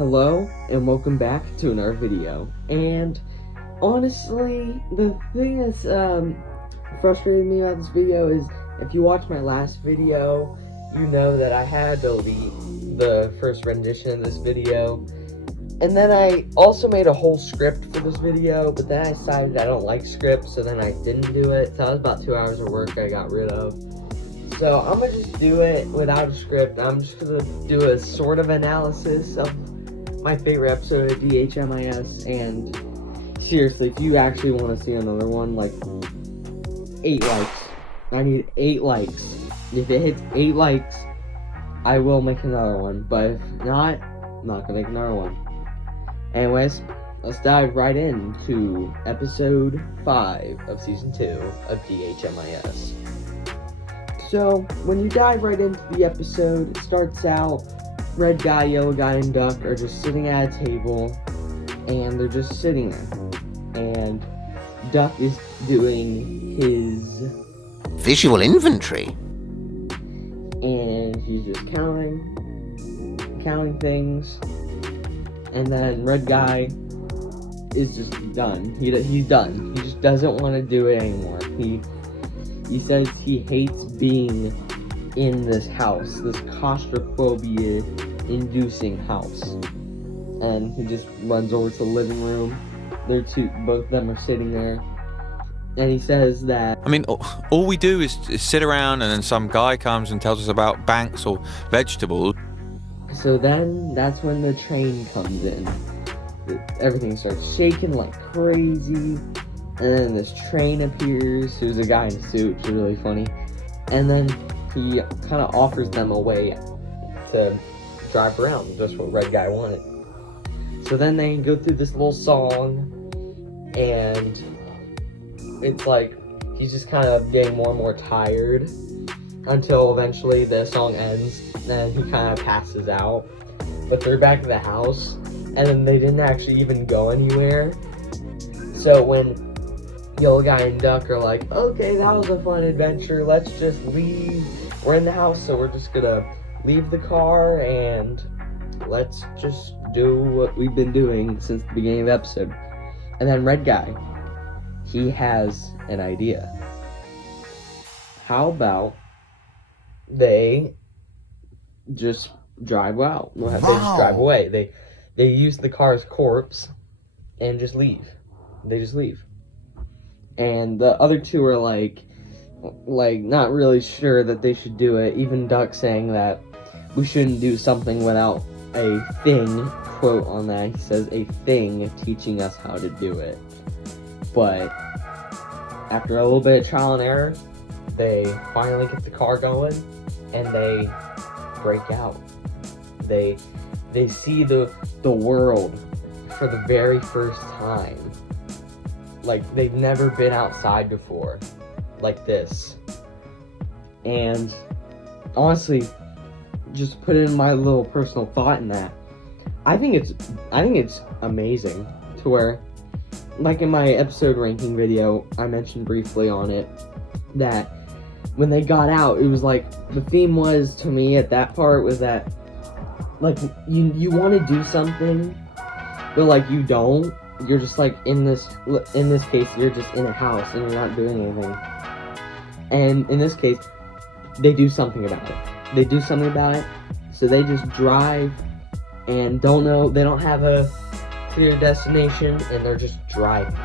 Hello and welcome back to another video. And honestly, the thing that's frustrating me about this video is if you watch my last video, you know that I had to delete the first rendition of this video. And then I also made a whole script for this video, but then I decided I don't like scripts, so then I didn't do it. So that was about 2 hours of work I got rid of. So I'm gonna just do it without a script. I'm just gonna do a sort of analysis of my favorite episode of DHMIS, and seriously, if you actually want to see another one, like 8 likes. I need 8 likes. If it hits 8 likes, I will make another one, but if not, I'm not gonna make another one. Anyways, let's dive right into episode 5 of season 2 of DHMIS. So, when you dive right into the episode, it starts out, Red Guy, Yellow Guy, and Duck are just sitting at a table, and they're just sitting there. And Duck is doing his visual inventory. And he's just counting things. And then Red Guy is just done. He's done. He just doesn't want to do it anymore. He says he hates being in this house, this claustrophobia inducing house. And he just runs over to the living room. Both of them are sitting there. And he says that, I mean, all we do is sit around and then some guy comes and tells us about banks or vegetables. So then that's when the train comes in. Everything starts shaking like crazy. And then this train appears. There's a guy in a suit, which is really funny. And then he kind of offers them a way to drive around, just what Red Guy wanted. So then they go through this little song, and it's like he's just kind of getting more and more tired until eventually the song ends, and he kind of passes out. But they're back at the house, and then they didn't actually even go anywhere. So when Yellow Guy and Duck are like, okay, that was a fun adventure, let's just leave. We're in the house, so we're just gonna leave the car and let's just do what we've been doing since the beginning of the episode. And then Red Guy, he has an idea. How about they just drive out? They just drive away. They use the car's corpse and just leave. They just leave. And the other two are like not really sure that they should do it. Even Duck saying that we shouldn't do something without a thing, quote on that. He says a thing teaching us how to do it. But after a little bit of trial and error, they finally get the car going and they break out. They see the world for the very first time. Like, they've never been outside before, like this. And honestly, just put in my little personal thought in that. I think it's amazing to where, like in my episode ranking video, I mentioned briefly on it that when they got out, it was like the theme was to me at that part was that like you want to do something, but like you don't. You're just like in this case, you're just in a house and you're not doing anything. And in this case, they do something about it. So they just drive and they don't have a clear destination, and they're just driving.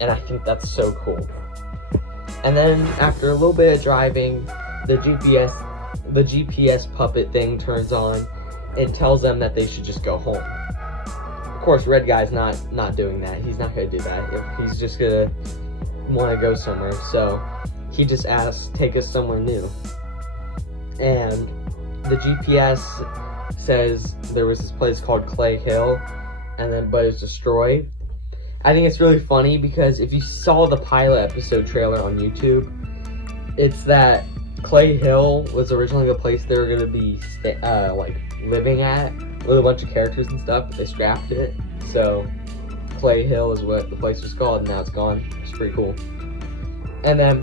And I think that's so cool. And then after a little bit of driving, the GPS puppet thing turns on and tells them that they should just go home. Of course, Red Guy's not doing that. He's not gonna do that. He's just gonna want to go somewhere. So he just asks, take us somewhere new. And the GPS says there was this place called Clay Hill, but it was destroyed. I think it's really funny because if you saw the pilot episode trailer on YouTube, it's that Clay Hill was originally the place they were gonna be living at, with a bunch of characters and stuff, but they scrapped it. So Clay Hill is what the place was called, and now it's gone. It's pretty cool. And then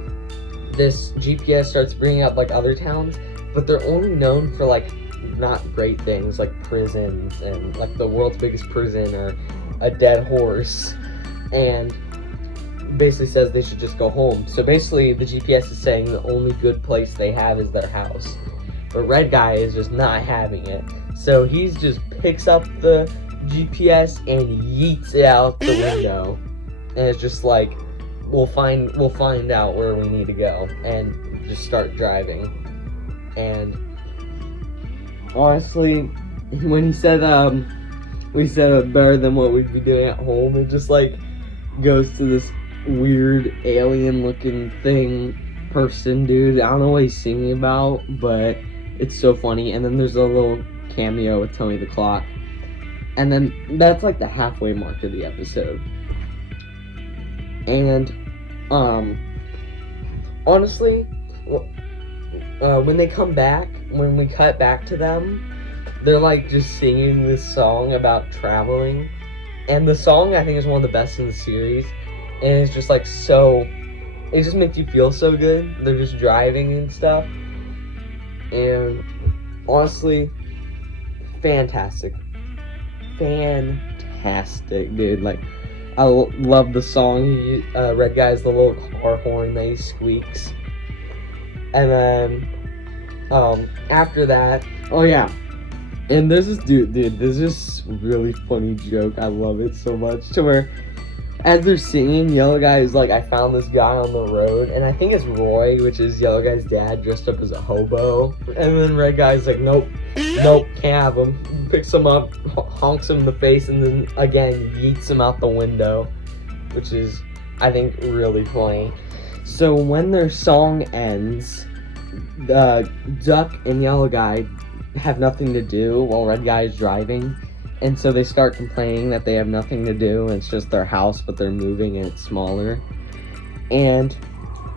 this GPS starts bringing up like other towns, but they're only known for like not great things like prisons and like the world's biggest prison or a dead horse, and basically says they should just go home. So basically the GPS is saying the only good place they have is their house, but Red Guy is just not having it. So he's just picks up the GPS and yeets it out the window, and it's just like, we'll find out where we need to go, and just start driving. And honestly, when he said better than what we'd be doing at home, it just like goes to this weird alien looking person, dude. I don't know what he's singing about, but it's so funny. And then there's a little cameo with Tony the Clock, and then that's like the halfway mark of the episode. And honestly, when they come back, when we cut back to them, they're like just singing this song about traveling, and the song I think is one of the best in the series, and it's just like it just makes you feel so good. They're just driving and stuff, and honestly, fantastic, dude. Like, I love the song. Red Guy's the little car horn that he squeaks. And then, after that, oh yeah, and there's this dude, there's this really funny joke. I love it so much, to where, as they're singing, Yellow Guy is like, I found this guy on the road, and I think it's Roy, which is Yellow Guy's dad, dressed up as a hobo. And then Red Guy's like, nope, can't have him. Picks him up, honks him in the face, and then again yeets him out the window, which is, I think, really funny. So when their song ends, Duck and Yellow Guy have nothing to do while Red Guy is driving. And so they start complaining that they have nothing to do, and it's just their house, but they're moving and it's smaller. And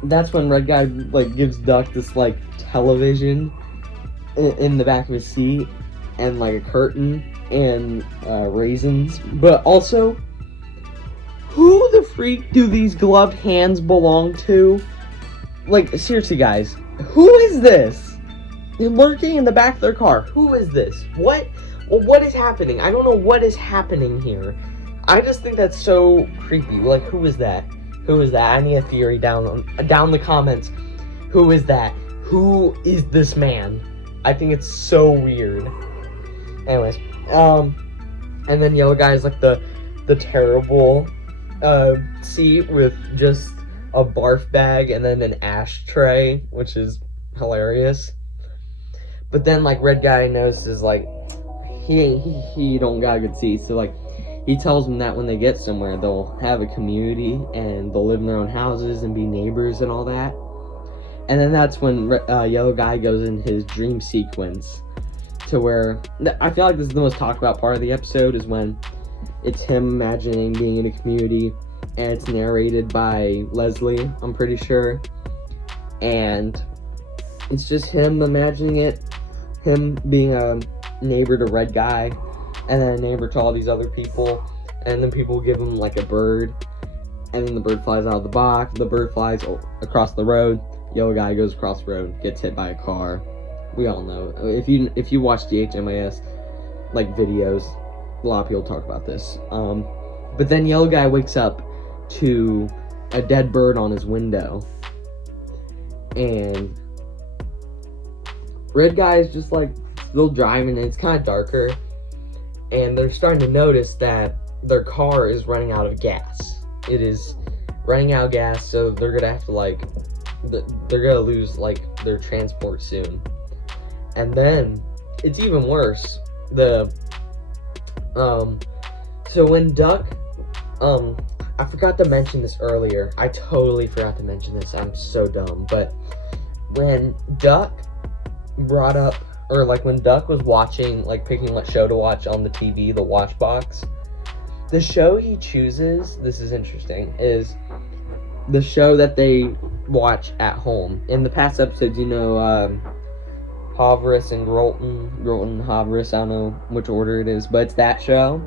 that's when Red Guy like gives Duck this like television in the back of his seat, and like a curtain and raisins. But also, who the freak do these gloved hands belong to? Like, seriously guys, who is this? They're lurking in the back of their car. Who is this? What is happening? I don't know what is happening here. I just think that's so creepy. Like, who is that? Who is that? I need a theory down the comments. Who is that? Who is this man? I think it's so weird. Anyways, and then Yellow Guy is like the terrible seat with just a barf bag and then an ashtray, which is hilarious. But then like Red Guy notices like he don't got a good seat, so like he tells them that when they get somewhere they'll have a community and they'll live in their own houses and be neighbors and all that. And then that's when Yellow Guy goes in his dream sequence, to where I feel like this is the most talked about part of the episode, is when it's him imagining being in a community, and it's narrated by Leslie, I'm pretty sure, and it's just him imagining it, him being a neighbor to Red Guy, and then a neighbor to all these other people, and then people give him like a bird, and then the bird flies out of the box, the bird flies across the road, Yellow Guy goes across the road, gets hit by a car. We all know. If you watch the HMIS like videos, a lot of people talk about this. But then Yellow Guy wakes up to a dead bird on his window, and Red Guy is just like still driving, and it's kind of darker, and they're starting to notice that their car is running out of gas. It is running out of gas, so they're gonna have to like, they're gonna lose like their transport soon. And then it's even worse. So when Duck, I forgot to mention this earlier. I totally forgot to mention this. I'm so dumb. But when Duck brought up, or like when Duck was watching, like picking what show to watch on the TV, the watch box, the show he chooses, this is interesting, is the show that they watch at home. In the past episodes, you know, Havris and Grolton, Havris, I don't know which order it is, but it's that show.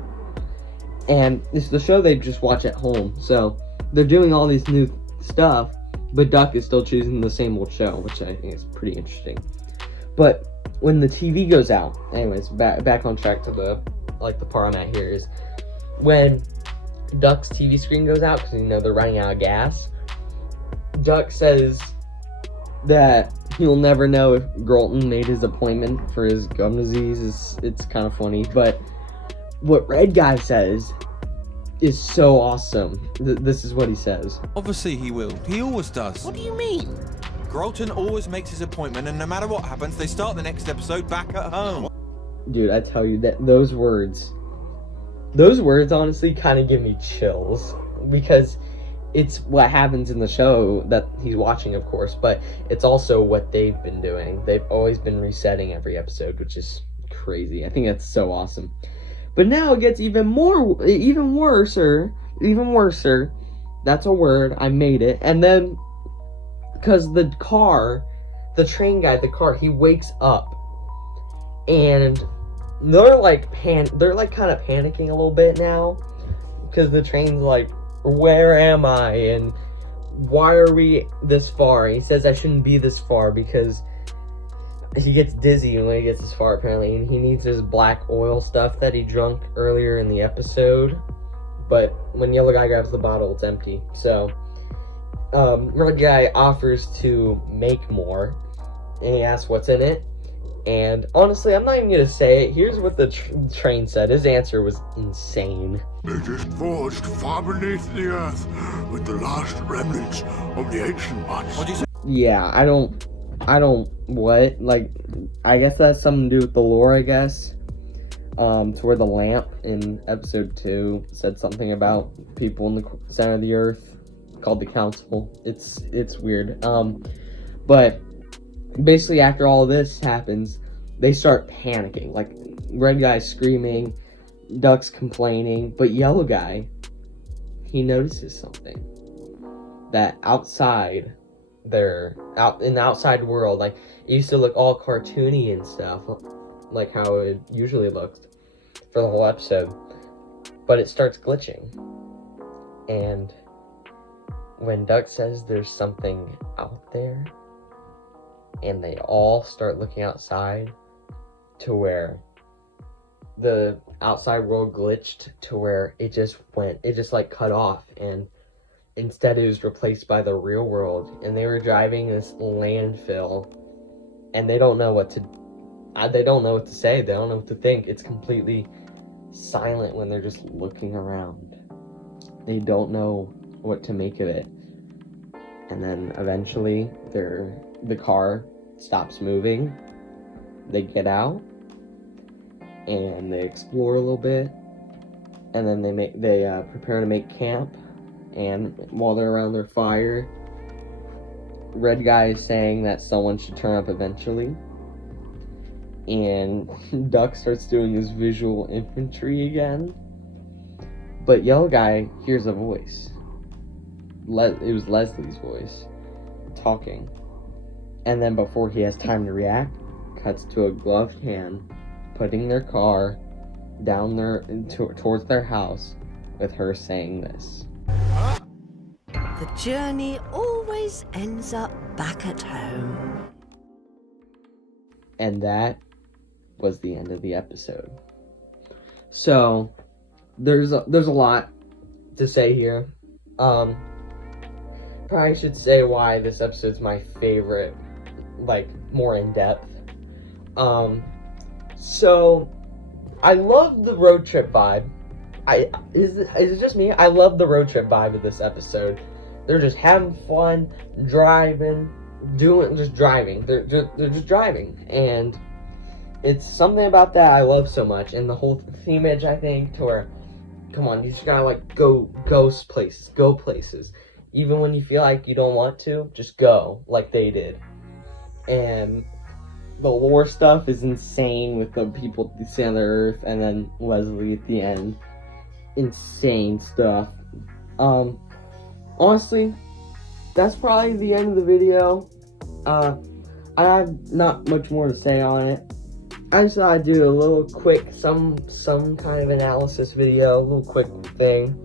And it's the show they just watch at home. So they're doing all these new stuff, but Duck is still choosing the same old show, which I think is pretty interesting. But when the TV goes out, anyways, back on track to the part I'm at here is when Duck's TV screen goes out, because they're running out of gas. Duck says that he'll never know if Grolton made his appointment for his gum disease. It's kind of funny, but what Red Guy says is so awesome. This is what he says. Obviously he will. He always does. What do you mean? Grolton always makes his appointment, and no matter what happens, they start the next episode back at home. Dude, I tell you that those words honestly kind of give me chills, because it's what happens in the show that he's watching, of course, but it's also what they've been doing. They've always been resetting every episode, which is crazy. I think that's so awesome. But now it gets even worser. That's a word. I made it. And then, because the train guy, he wakes up, and they're like kind of panicking a little bit now, because the train's like, where am I, and why are we this far? And he says I shouldn't be this far because he gets dizzy when he gets this far, apparently, and he needs his black oil stuff that he drunk earlier in the episode. But when Yellow Guy grabs the bottle, it's empty. So Red Guy offers to make more, and he asks what's in it. And honestly, I'm not even gonna say it. Here's what the train said. His answer was insane. It is forged far beneath the earth with the last remnants of the ancient ones. What do you say? Yeah, I don't, what? Like, I guess that has something to do with the lore, I guess. To where the lamp in episode 2 said something about people in the center of the earth called the council. It's weird. But basically after all this happens, they start panicking. Like, Red Guy's screaming, Duck's complaining, but Yellow Guy, he notices something. That outside, out in the outside world, like, it used to look all cartoony and stuff, like how it usually looked for the whole episode, but it starts glitching. And when Duck says there's something out there, and they all start looking outside, to where the outside world glitched to where it just like cut off, and instead it was replaced by the real world, and they were driving this landfill, and they don't know what to say, they don't know what to think. It's completely silent when they're just looking around. They don't know what to make of it. And then eventually the car stops moving. They get out and they explore a little bit, and then they prepare to make camp. And while they're around their fire, Red Guy is saying that someone should turn up eventually, and Duck starts doing his visual infantry again. But Yellow Guy hears a voice. It was Leslie's voice talking. And then before he has time to react, cuts to a gloved hand putting their car down towards their house, with her saying this. The journey always ends up back at home. And that was the end of the episode. So there's a lot to say here. Probably should say why this episode's my favorite, like, more in depth. So I love the road trip vibe. Is it just me? I love the road trip vibe of this episode. They're just having fun, driving, just driving. They're just driving, and it's something about that I love so much. And the whole themage, I think, to where, come on, you just gotta, like, go places. Even when you feel like you don't want to, just go, like they did. And the lore stuff is insane with the people at the center of the earth, and then Leslie at the end. Insane stuff. Honestly, that's probably the end of the video. I have not much more to say on it. I just thought I'd do a little quick, some kind of analysis video, a little quick thing.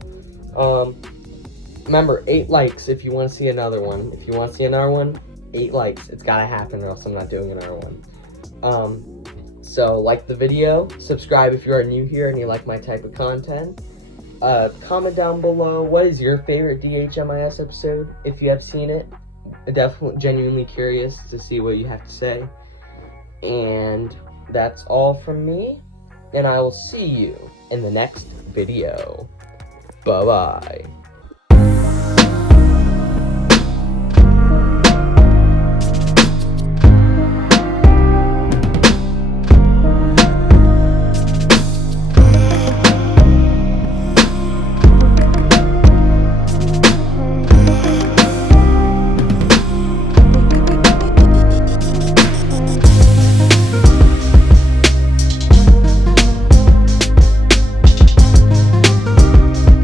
Remember, 8 likes if you want to see another one. If you want to see another one, 8 likes. It's gotta happen, or else I'm not doing another one. So like the video, subscribe if you are new here and you like my type of content. Comment down below, what is your favorite DHMIS episode, if you have seen it. Definitely genuinely curious to see what you have to say. And that's all from me, and I will see you in the next video. Bye bye.